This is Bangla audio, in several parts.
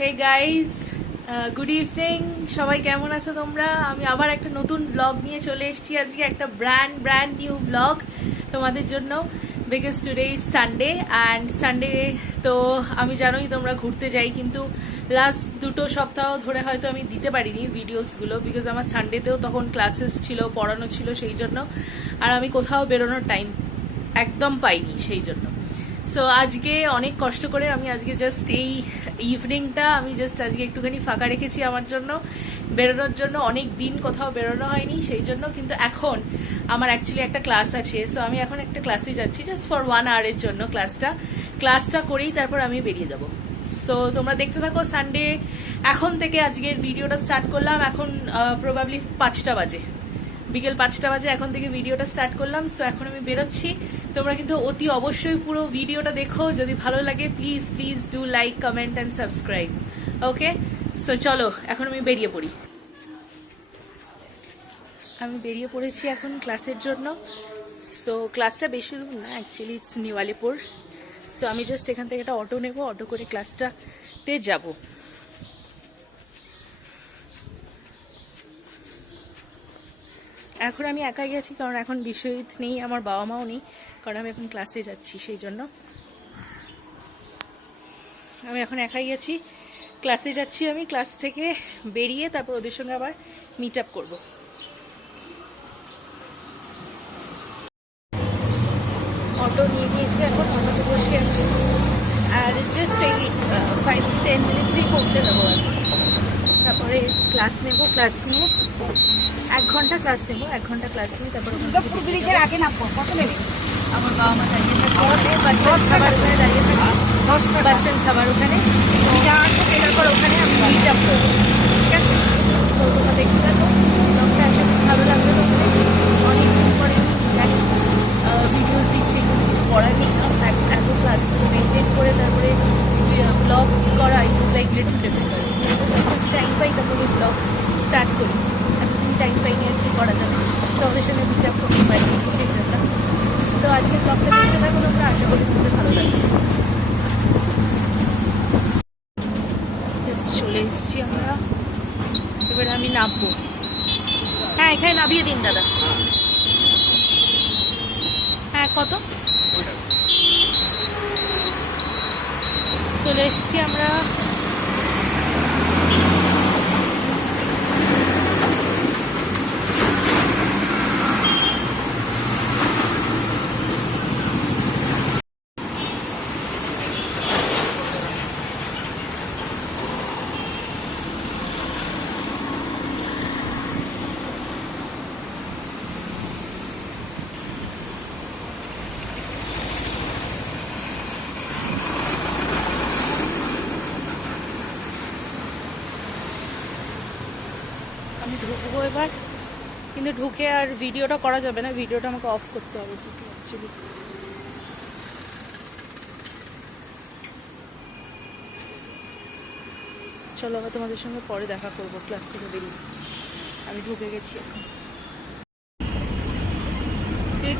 Hey guys, good evening. সবাই কেমন আছো তোমরা? আমি আবার একটা নতুন ব্লগ নিয়ে চলে এসেছি আজকে, একটা ব্র্যান্ড নিউ ব্লগ তোমাদের জন্য। Because today is Sunday and Sunday তো আমি জানোই তোমরা ঘুরতে যাই, কিন্তু লাস্ট 2 সপ্তাহ ধরে হয়তো আমি দিতে পারিনি ভিডিওসগুলো, বিকজ আমার সানডেতেও তখন ক্লাসেস ছিল, পড়ানো ছিল, সেই জন্য আর আমি কোথাও বেরোনোর টাইম একদম পাইনি সেই জন্য। সো আজকে অনেক কষ্ট করে আমি আজকে জাস্ট এই ইভিনিংটা আমি জাস্ট আজকে একটুখানি ফাঁকা রেখেছি আমার জন্য, বেরোনোর জন্য। অনেক দিন কোথাও বেরোনো হয়নি সেই জন্য। কিন্তু এখন আমার অ্যাকচুয়ালি একটা ক্লাস আছে, সো আমি এখন একটা ক্লাসে যাচ্ছি জাস্ট ফর 1 আওয়ারের জন্য। ক্লাসটা করেই তারপর আমি বেরিয়ে যাব। সো তোমরা দেখতে থাকো। সানডে এখন থেকে আজকের ভিডিওটা স্টার্ট করলাম। এখন প্রবাবলি 5টা বাজে, বিকেল 5টা বাজে। এখন থেকে ভিডিওটা স্টার্ট করলাম। সো এখন আমি বেরোচ্ছি। তোমরা কিন্তু অতি অবশ্যই পুরো ভিডিওটা দেখো, যদি ভালো লাগে please please do like, comment and subscribe. Okay, so চলো এখন আমি বেরিয়ে পড়ি। আমি বেরিয়ে পড়েছি এখন ক্লাসের জন্য। সো ক্লাসটা বেশি দূর না, actually it's New Alipore. So আমি জাস্ট এখান থেকে একটা অটো নেবো, অটো করে ক্লাসটাতে যাবো। এখন আমি একাই গেছি, কারণ এখন বিশ্বজিৎ নেই, আমার বাবা মাও নেই, কারণ আমি এখন ক্লাসে যাচ্ছি সেই জন্য। আমি এখন একাই গেছি, ক্লাসে যাচ্ছি। আমি ক্লাস থেকে বেরিয়ে তারপর ওদের সঙ্গে আবার মিট আপ করবো। অটো নিয়ে গিয়েছি, এখন অটোতে বসে আছি আর জাস্ট এই 5 to 10 মিনিটসেই পৌঁছে যাবো। তারপরে ক্লাস নিয়ে 1 ঘন্টা ক্লাস নেবো। 1 ঘন্টা ক্লাস নিয়ে তারপর আমার বাবা মা দাঁড়িয়ে থাকে, বাচ্চার খাবার ওখানে দাঁড়িয়ে থাকে, বাচ্চার খাবার ওখানে, তারপর ওখানে আমি মিট আপ করবো। ঠিক আছে, তো তোমরা দেখতে থাকো ব্লগটা। আশা করি ভালো লাগবে তোমাদের। অনেকদিন পরে ভিডিওস দিচ্ছি, কিন্তু কিছু করার নেই। এত ক্লাস মেনটেন করে তারপরে ব্লগস করা ইটস লাইক লিটল ডিফিকাল্ট। যখন টাইম পাই তখন এই ব্লগ স্টার্ট করি। এতদিন টাইম পাইনি, আর কি করা যাবে, তো ওদের সঙ্গে মিট আপ করতে পারি সেই জন্য। তো আজকে ব্লগটা দেখতে থাকো তোমরা, আশা করি তোমাদের ভালো লাগবে। জাস্ট চলে এসেছি আমরা, এবার আমি নামবো। হ্যাঁ, এখানে নামিয়ে দিন দাদা। হ্যাঁ, কত? চলে এসেছি আমরা। আমি ঢুকবো এবার, কিন্তু ঢুকে আর ভিডিওটা করা যাবে না, ভিডিওটা আমাকে অফ করতে হবে অ্যাকচুয়ালি। চলো আবার তোমাদের সঙ্গে পরে দেখা করবো ক্লাস থেকে বেরিয়ে। আমি ঢুকে গেছি এখন।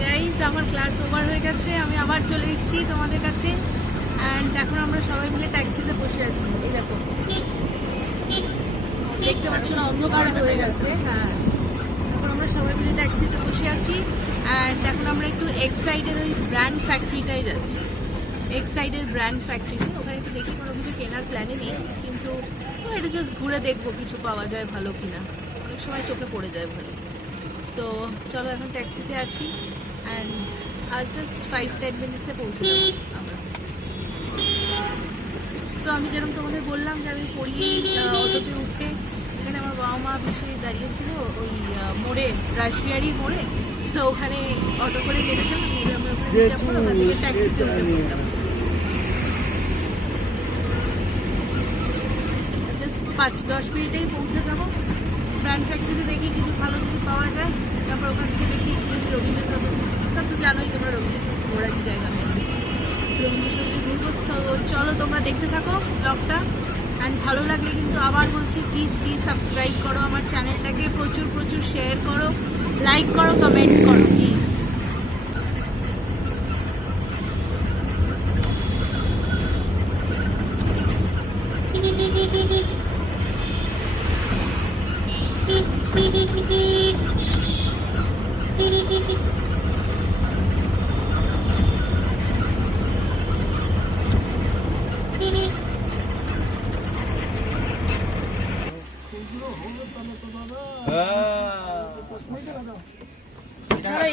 গাইজ, আমার ক্লাস ওভার হয়ে গেছে, আমি আবার চলে এসেছি তোমাদের কাছে। অ্যান্ড এখন আমরা সবাই মিলে ট্যাক্সিতে বসে আছি। এই দেখো, দেখতে পাচ্ছ না, অন্ধকার হয়ে গেছে। হ্যাঁ, এখন আমরা সবাই মিলে ট্যাক্সিতে বসে আছি। অ্যান্ড এখন আমরা একটু এক্সাইডের ওই ব্র্যান্ড ফ্যাক্টরিটাই যাচ্ছি। এক্সাইডের ব্র্যান্ড ফ্যাক্টরিতে ওখানে একটু দেখি, কোনো কিছু কেনার প্ল্যানে নেই, কিন্তু এটা জাস্ট ঘুরে দেখবো কিছু পাওয়া যায় ভালো কিনা। অনেক সময় চোখে পড়ে যায় ভালো। সো চলো, এখন ট্যাক্সিতে আছি অ্যান্ড আর জাস্ট 5-10 মিনিটসে পৌঁছে যাবো আমরা। সো আমি যেরকম তোমাদের বললাম যে আমি পড়িয়েই অটোতে উঠে, এখানে আমার বাবা মা বসে দাঁড়িয়েছিল ওই মোড়ে, রাসবিহারি মোড়ে। সো ওখানে অটো করে গেছিলাম, আমরা ওখানে থেকে ট্যাক্সিতে উঠে পড়লাম। জাস্ট 5-10 মিনিটেই পৌঁছে যাবো ব্র্যান্ড ফ্যাক্টরিতে। দেখি কিছু ভালো যদি পাওয়া যায়, তারপর ওখান থেকে দেখি রবীন্দ্র তো জানোই তোমরা, রবীন্দ্র ঘোরারই জায়গা, রবীন্দ্র সঙ্গে ঘুরবো। চলো তোমরা দেখতে থাকো ব্লগটা। অ্যান্ড ভালো লাগলে কিন্তু আবার বলছি, প্লিজ প্লিজ সাবস্ক্রাইব করো আমার চ্যানেলটাকে, প্রচুর শেয়ার করো, লাইক করো, কমেন্ট করো প্লিজ।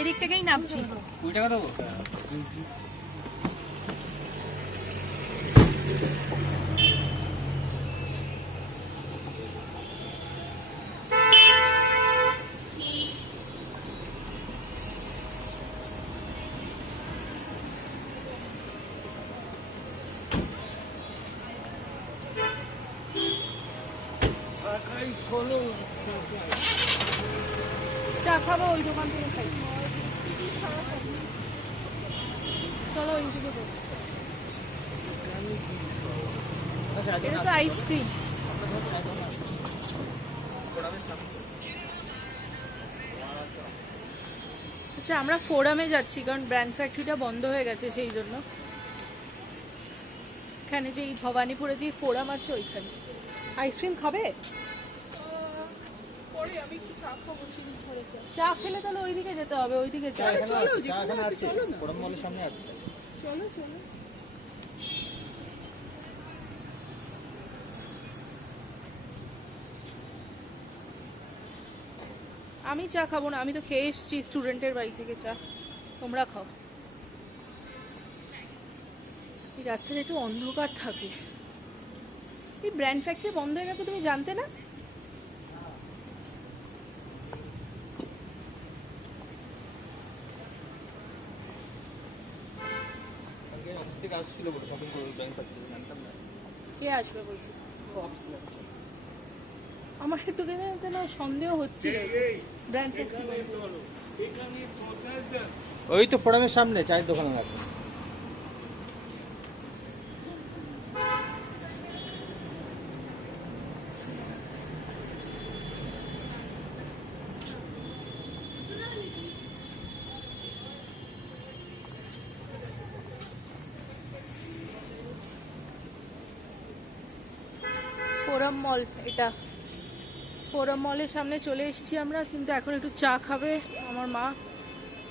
এদিক থেকেই নামছি। 20 টাকা দেবো। চা খাবো ওই দোকান থেকে খাই। চলো ওই দিকে যাবো। এটা তো আইসক্রিম। আচ্ছা আমরা ফোরামে যাচ্ছি কারণ ব্র্যান্ড ফ্যাক্টরিটা বন্ধ হয়ে গেছে, সেই জন্য। এখানে যে ভবানীপুরে যে ফোরাম আছে ওইখানে। আইসক্রিম খাবে? চা খেলে তাহলে ওইদিকে যেতে হবে, ওইদিকে চা। আমি চা খাবো না, আমি তো খেয়ে এসেছি স্টুডেন্টের বাড়ি থেকে চা। তোমরা খাও। এই রাস্তাটা একটু অন্ধকার থাকে। এই ব্র্যান্ড ফ্যাক্টরি বন্ধ হয়ে গেছে, তুমি জানতে না? কে আসবে বলছি? আমার একটু কেন সন্দেহ হচ্ছে ব্র্যান্ড ফ্যাক্টরি। ওই তো ফোরামের সামনে চায়ের দোকান আছে। ফোরাম মল, এটা ফোরাম মলের সামনে চলে এসেছি আমরা, কিন্তু এখন একটু চা খাবে আমার মা,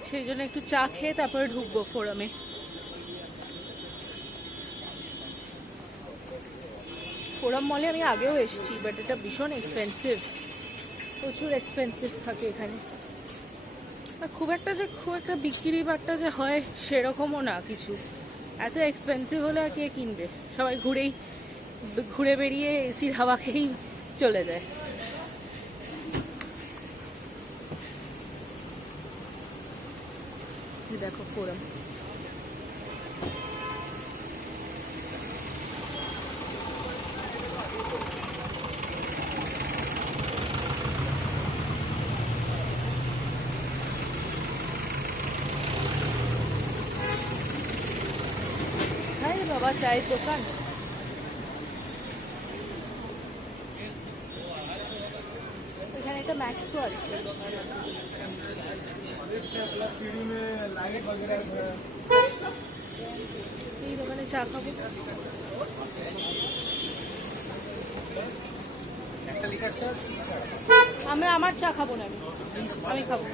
সেই জন্য একটু চা খেয়ে তারপরে ঢুকবো ফোরামে। ফোরাম মলে আমি আগেও এসেছি, বাট এটা ভীষণ এক্সপেন্সিভ, প্রচুর এক্সপেন্সিভ থাকে এখানে। আর খুব একটা বিক্রি বাট্টা যে হয় সেরকমও না কিছু। এত এক্সপেন্সিভ হলে আর কে কিনবে? সবাই ঘুরে বেরিয়ে এসির হাওয়া খেয়েই চলে যায়। দেখো ফোরাম। হ্যাঁ বাবা, চায়ের দোকান। এখানে একটা ম্যাক্সও আছে। এই দোকানে চা খাবো। আমার চা খাবো না, আমি খাবো।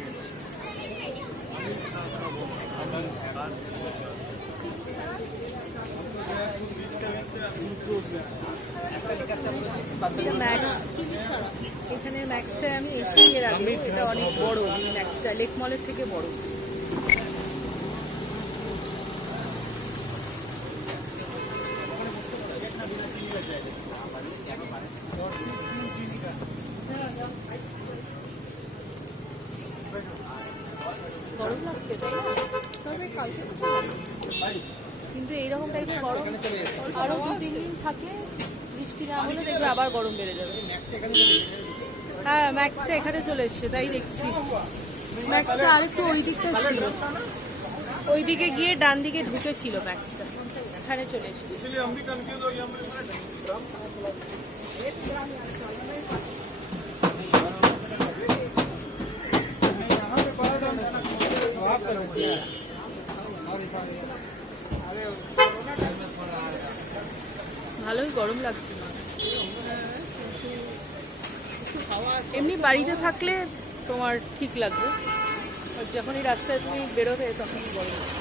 এখানে ম্যাক্সটায় আমি এসি এর আগে, এটা অনেক বড় ম্যাক্সটা, লেক মলের থেকে বড়। গরম লাগছে তাই না? তবে কালকে কিন্তু এইরকম টাইপের গরম আরো 2-3 দিন থাকে, বৃষ্টি না হলে দেখবে আবার গরম বেড়ে যাবে। হ্যাঁ ম্যাক্সটা এখানে চলে এসছে, তাই দেখছি। ম্যাক্সটা আরেকটু ওই দিকটা ছিল, ওইদিকে গিয়ে ডান দিকে ঢুকেছিল ম্যাক্সটা, এখানে চলে এসছে। ভালো ভালোই গরম লাগছে না। এমনি বাড়িতে থাকলে তোমার ঠিক লাগবে, আর যখনই রাস্তায় তুমি বেরোবে তখন গরম লাগবে।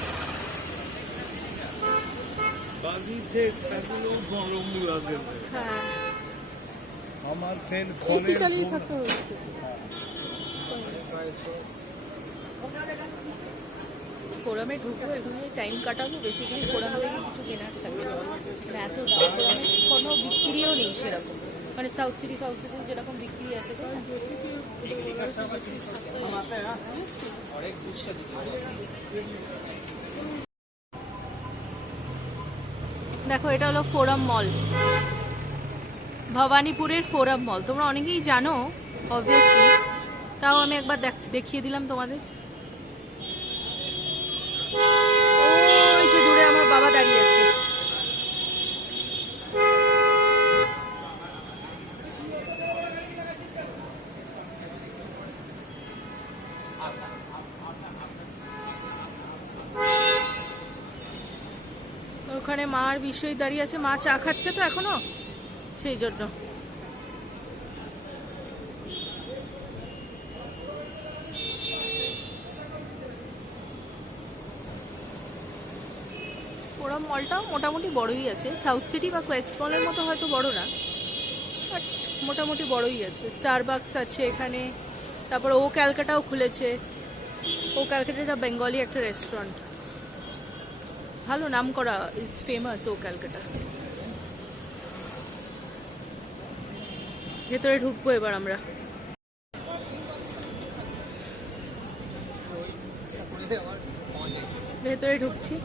বাড়িতে থাকলেও গরম লাগে। হ্যাঁ, আমার ফ্যান এসি চালিয়ে থাকতে হচ্ছে। ফোরামে ঢুকবো, এখানে টাইম কাটাবো, বেসিক্যালি ফোরাম থেকে কিছু কেনার থাকবে। মানে এত দাম, ফোরামে কোনো বিক্রিও নেই সেরকম, মানে সাউথ সিটি যেরকম বিক্রি আছে। দেখো, এটা হলো ফোরাম মল, ভবানীপুরের ফোরাম মল। তোমরা অনেকেই জানো অবভিয়াসলি, তাও আমি একবার দেখিয়ে দিলাম তোমাদের। ওই যে দূরে আমার বাবা দাঁড়িয়ে আছে। ওখানে মা আর বিশ্বই দাঁড়িয়ে আছে, মা চা খাচ্ছে তো এখনো, সেই জন্য। ফোরাম মলটাও মোটামুটি বড়ই আছে, সাউথ সিটি বা কোয়েস্ট মলের মতো হয়তো বড় না, বাট মোটামুটি বড়ই আছে। স্টারবাকস আছে এখানে, তারপর ও ক্যালকাটাও খুলেছে। ও ক্যালকাটাটা বেঙ্গলি একটা রেস্টুরেন্ট, ভালো নাম করা, ইজ ফেমাস ও ক্যালকাটা। ভেতরে ঢুকবো এবার আমরা। ভেতরে ঢুকছি।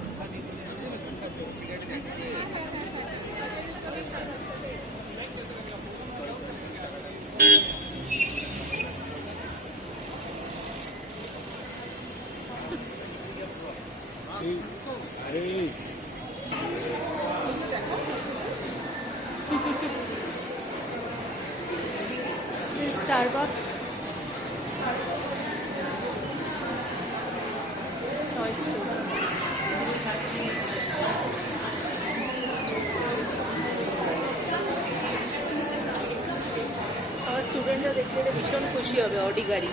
Starbucks. Noise too. আমার স্টুডেন্টরা দেখলে এটা ভীষণ খুশি হবে, অডি গাড়ি।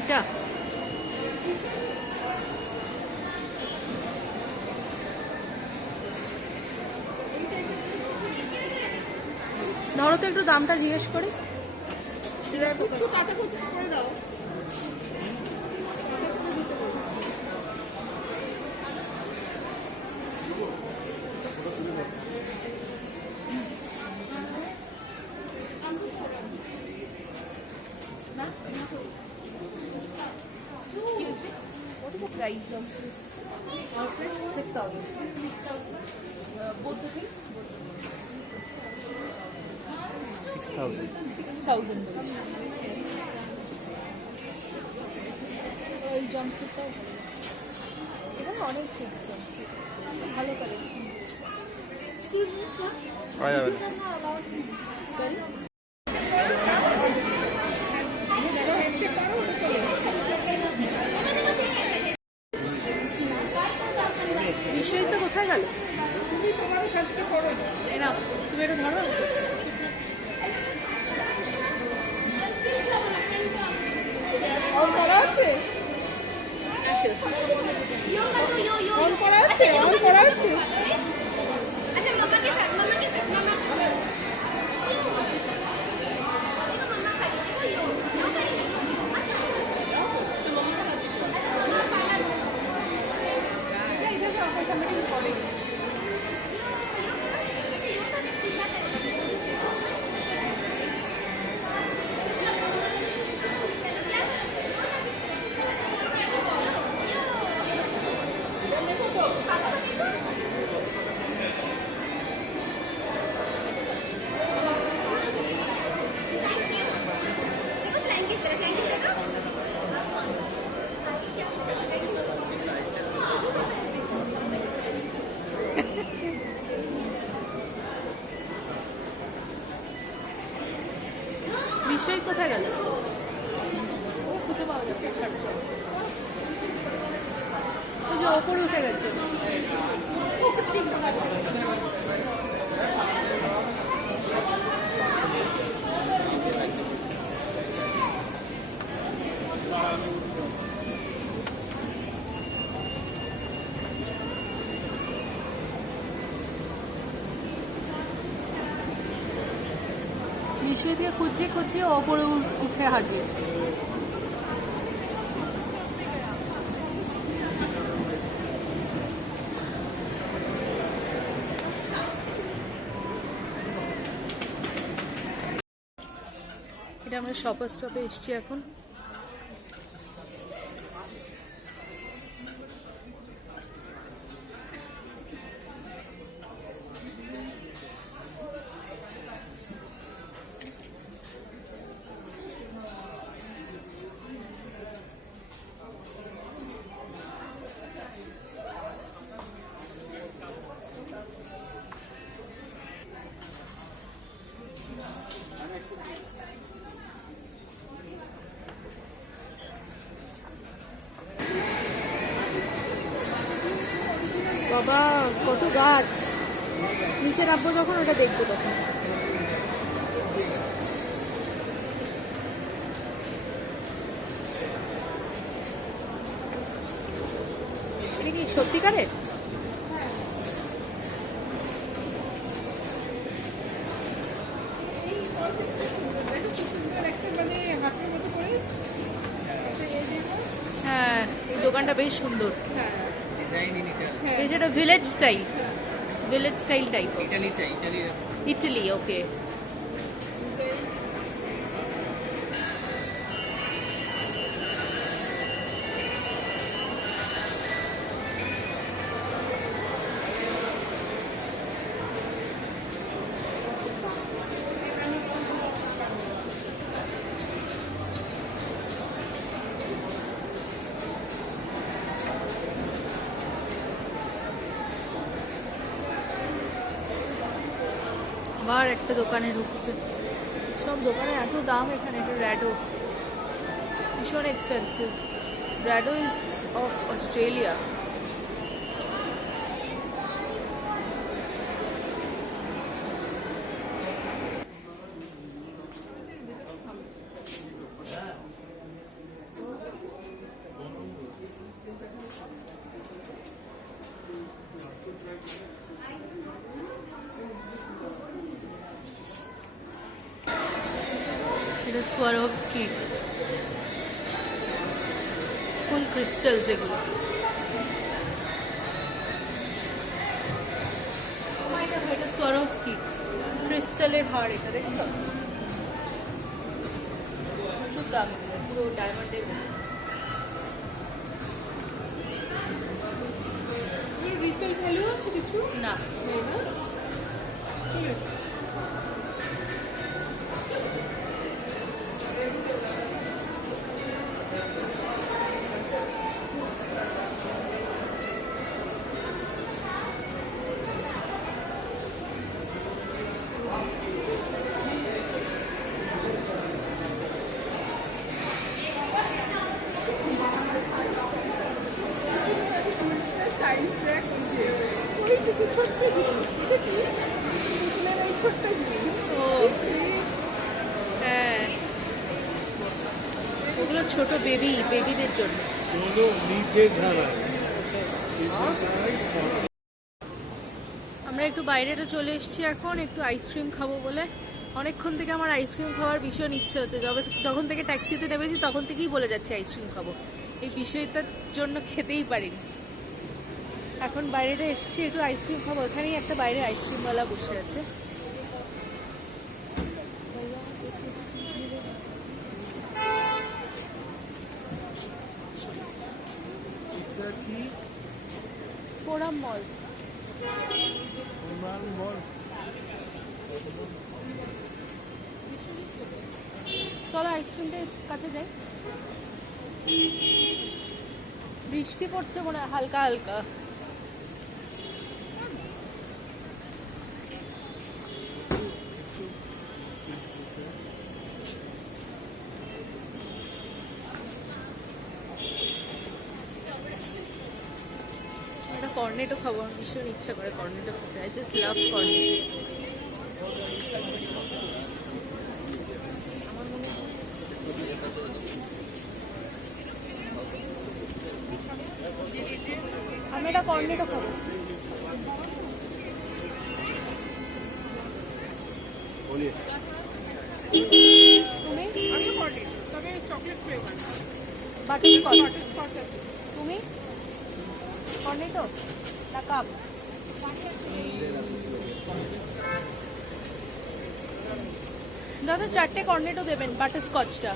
এটা ধরো তো, একটু দামটা জিজ্ঞেস করে। What is the price of this outfit? 6,000. Both the things? 6,000. 6,000 বলছি। ওই জাম্পস্যুটটাও এটা অনেক এক্সপেন্সিভ, ভালো collection. Excuse me sir, sorry, বিষয় তো কোথায় গেল? এরা তুমি এটা ধরো। অন করা আছে? আসো, অন করা আছে? অন করা আছে? अच्छा मम्मा के साथ मम्मा देखो फ्लैंक किस तरह फ्लैंक दे दो ওপরে উঠে গেছে। মিশো দিয়ে খুঁজছে খুঁজছে ওপরে উঠে হাজির। এটা আমরা শপার স্টপে এসছি এখন। বাবা কত গাছ, নিচে নামবো যখন ওটা দেখবো তখন। এটা কি সত্যিকারের? হ্যাঁ এই দোকানটা বেশ সুন্দর। ডিজাইন ইন ইটালি, এটা village style, village style type. Italy Italy, okay. আবার একটা দোকানে ঢুকছে। সব দোকানে এত দাম এখানে। এটা র্যাডো, ভীষণ expensive. Rado is of Australia. এটা সোয়ারোভস্কি, ফুল ক্রিস্টাল যেগুলো। এটা সোয়ারোভস্কি ক্রিস্টালের হার। এটা দেখছো প্রচুর দাম, পুরো ডায়মন্ডের। রিসেল ভ্যালু আছে কিছু না? হ্যাঁ ওগুলো ছোট বেবিদের জন্য। আমরা একটু বাইরেটা চলে এসেছি এখন, একটু আইসক্রিম খাবো বলে। অনেকক্ষণ থেকে আমার আইসক্রিম খাওয়ার ভীষণ ইচ্ছে হচ্ছে। যখন থেকে ট্যাক্সিতে নেমেছি তখন থেকেই বলে যাচ্ছে আইসক্রিম খাবো। এই বিষয়টার জন্য খেতেই পারিনি। এখন বাইরেটা এসেছি, একটু আইসক্রিম খাবো। এখানেই একটা বাইরে আইসক্রিমওয়ালা বসে আছে। পোড়াম মল। চলো আইসক্রিমটার কাছে যাই। বৃষ্টি পড়ছে মনে হয় হালকা হালকা। কর্নেটো খাবো, আমার ভীষণ ইচ্ছা করে কর্নেটো খেতে। I just love Cornetto. আমি এটা কর্নেটো খাবো। তুমি বাটারস্কচ। তুমি কর্নেটো না কাপ? দাদা 4টে কর্নেটো দেবেন, বাটারস্কচটা।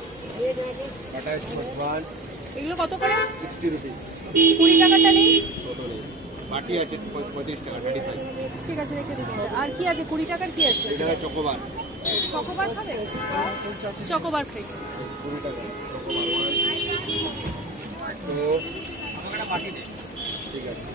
এগুলো কত করে? 60 রুপিস। 20 টাকাটা নেই? বাটি আছে 35 টাকা 35। ঠিক আছে, রেখে দিচ্ছি। আর কি আছে 20 টাকার? কি আছে? এটা চকোবার চকোবার খাবে? চকোবার খাই। 20 টাকা তো আমাকে বাটি দে। ঠিক আছে।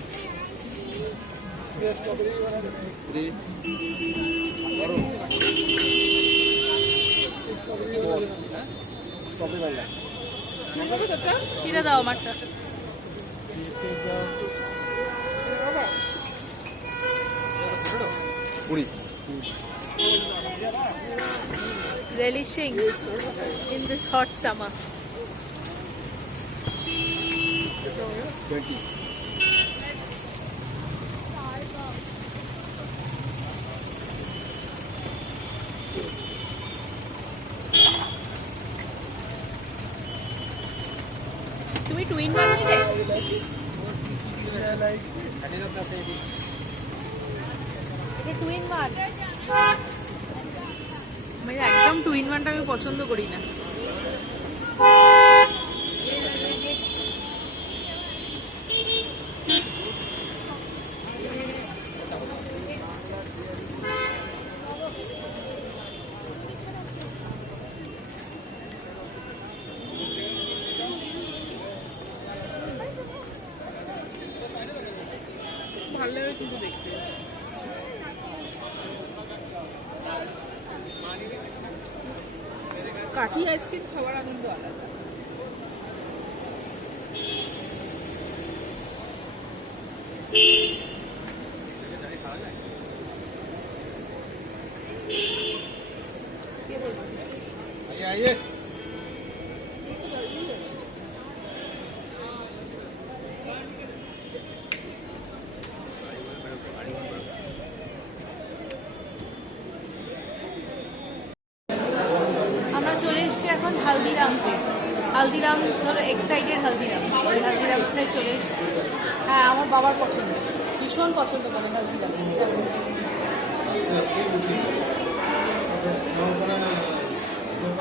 ছিঁড়ে দাও আমারটা। Relishing in this hot summer. 20। তুমি টুইন বানাইলে? এটা টুইন ওয়ান। আমি একদম টুইন ওয়ানটা আমি পছন্দ করি না। ভালো লাগে কিন্তু দেখতে। কাঠি আইসক্রিম খাওয়ার আনন্দ আলাদা। आइए আমরা চলে এসেছি এখন হালদিরামসে। হালদিরামস হলো এক্সাইটেড হালদিরামস, ওই হালদিরামসটাই চলে এসেছি। হ্যাঁ, আমার বাবার পছন্দ, ভীষণ পছন্দ করে হালদিরামস।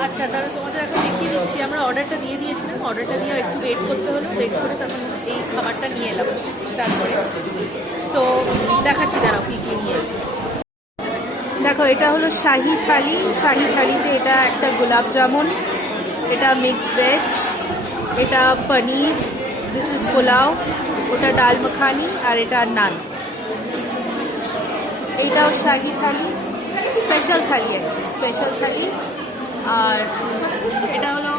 আচ্ছা, তাহলে তোমাদের এখন দেখিয়ে দিচ্ছি। আমরা অর্ডারটা দিয়ে দিয়েছিলাম, অর্ডারটা দিয়ে একটু ওয়েট করতে হলো, ওয়েট করে তখন এই খাবারটা নিয়ে এলাম তারপরে। সো দেখাচ্ছি, দাঁড়াও কী কী নিয়ে এসেছি। দেখো, এটা হলো শাহি থালি। শাহি থালিতে এটা একটা গোলাপ জামুন, এটা মিক্স ভেজ, এটা পনির, দিস ইজ পোলাও, ওটা ডাল মাখানি, আর এটা নান। এইটাও শাহি থালি, স্পেশাল থালি আছে, স্পেশাল থালি। আর এটা হলো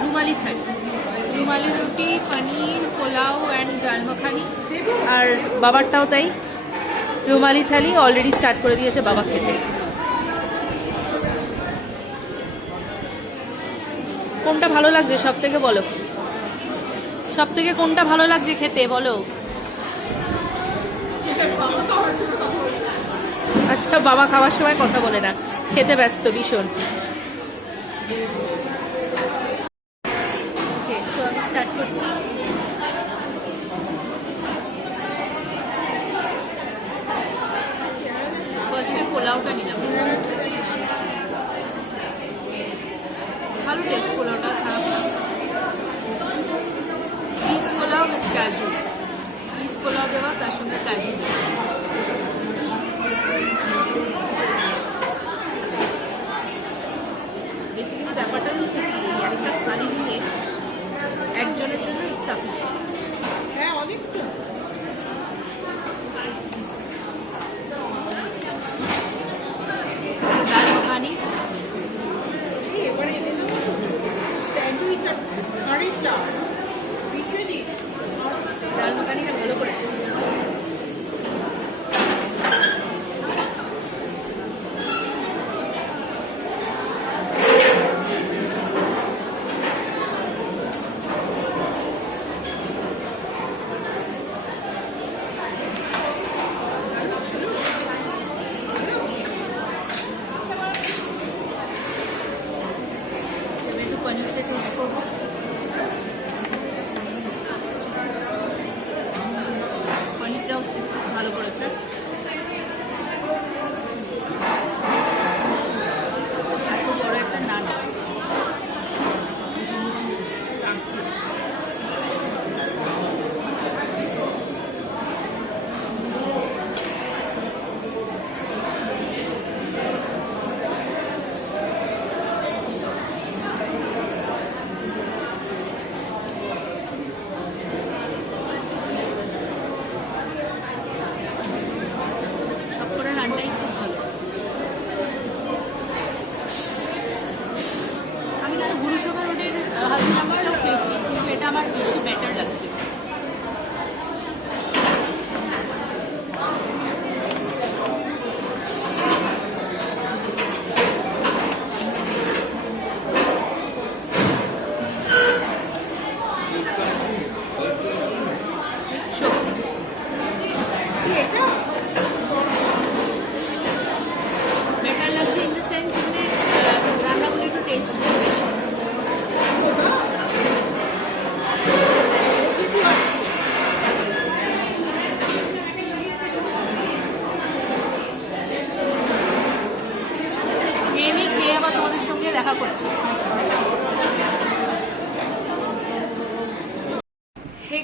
রুমালি থালি, রুমালি রুটি, পনির, পোলাও অ্যান্ড ডাল মাখানি। আর বাবারটাও তাই, রুমালি থালি অলরেডি স্টার্ট করে দিয়েছে বাবা খেতে। কোনটা ভালো লাগছে সব থেকে বলো? সব থেকে কোনটা ভালো লাগছে খেতে বলো? আচ্ছা, বাবা খাওয়ার সময় কথা বলে না, খেতে ব্যস্ত ভীষণ। ওকে, সো আমি স্টার্ট করছি। ফার্স্টে পোলাওটা নিলাম, ভালো টেস্ট পোলাওটা, খারাপ না। পিস পোলাও উইথ কাজু, পিস পোলাও দেওয়া, তার সঙ্গে কাজু দেওয়া। বেসিক্যালি ব্যাপারটা হচ্ছে একটা থালি নিলে একজনের জন্য ইটস সাফিসিয়েন্ট। হ্যাঁ, অনেকটা। ডাল মাখানি, এবারে এনে দেবো স্যান্ডউইচ আর কারি চা। ভীষণই ডাল মাখানি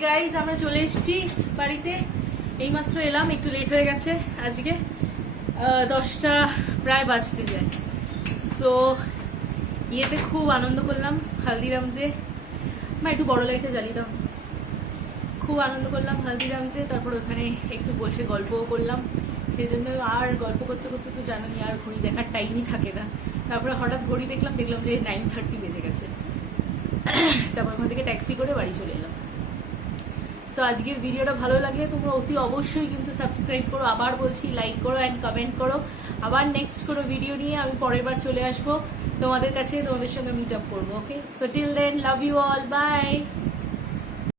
গাইজ আমরা চলে এসেছি বাড়িতে, এইমাত্র এলাম, একটু লেট হয়ে গেছে আজকে, 10টা প্রায় বাজতে যায়। সো ইয়েতে খুব আনন্দ করলাম হালদিরামসে। মা একটু বড় লাইটটা জ্বালিয়ে দাও। খুব আনন্দ করলাম হালদিরামসে, তারপর ওখানে একটু বসে গল্পও করলাম। সেই জন্য আর গল্প করতে করতে তো জানোই আর ঘড়ি দেখার টাইমই থাকে না। তারপরে হঠাৎ ঘড়ি দেখলাম যে 9:30 বেজে গেছে। তারপর ওখান থেকে ট্যাক্সি করে বাড়ি চলে এলাম। সো আজকের ভিডিওটা ভালো লাগলে তোমরা অতি অবশ্যই কিন্তু সাবস্ক্রাইব করো, আবার বলছি লাইক করো অ্যান্ড কমেন্ট করো। আবার নেক্সট কোনো ভিডিও নিয়ে আমি পরের বার চলে আসবো তোমাদের কাছে, তোমাদের সঙ্গে মিট আপ করবো। Okay, so till then, love you all, by.